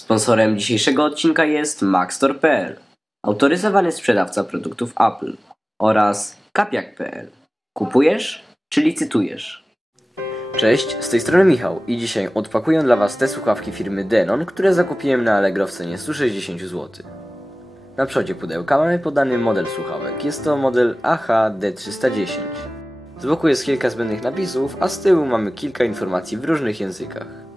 Sponsorem dzisiejszego odcinka jest Maxtor.pl, autoryzowany sprzedawca produktów Apple oraz Kapiak.pl. Kupujesz czy licytujesz? Cześć, z tej strony Michał i dzisiaj odpakuję dla Was te słuchawki firmy Denon, które zakupiłem na Allegro w cenie 160 zł. Na przodzie pudełka mamy podany model słuchawek. Jest to model AHD310. Z boku jest kilka zbędnych napisów, a z tyłu mamy kilka informacji w różnych językach.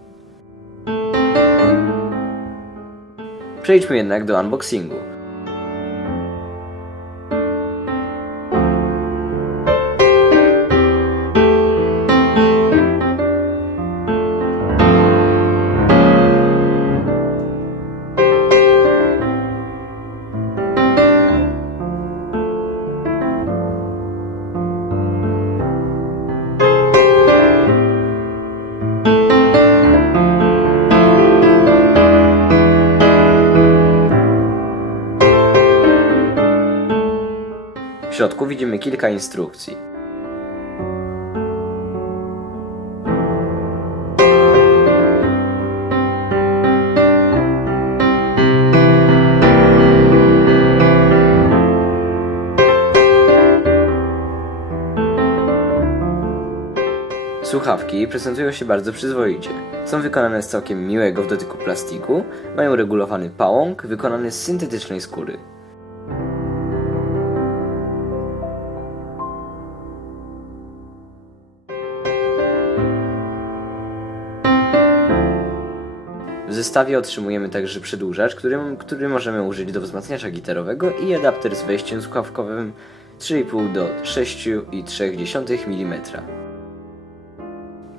Przejdźmy jednak do unboxingu. W środku widzimy kilka instrukcji. Słuchawki prezentują się bardzo przyzwoicie. Są wykonane z całkiem miłego w dotyku plastiku, mają regulowany pałąk wykonany z syntetycznej skóry. W zestawie otrzymujemy także przedłużacz, który, który możemy użyć do wzmacniacza gitarowego i adapter z wejściem słuchawkowym 3,5 do 6,3 mm.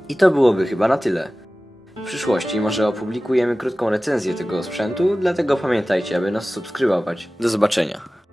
I to byłoby chyba na tyle. W przyszłości może opublikujemy krótką recenzję tego sprzętu, dlatego pamiętajcie, aby nas subskrybować. Do zobaczenia.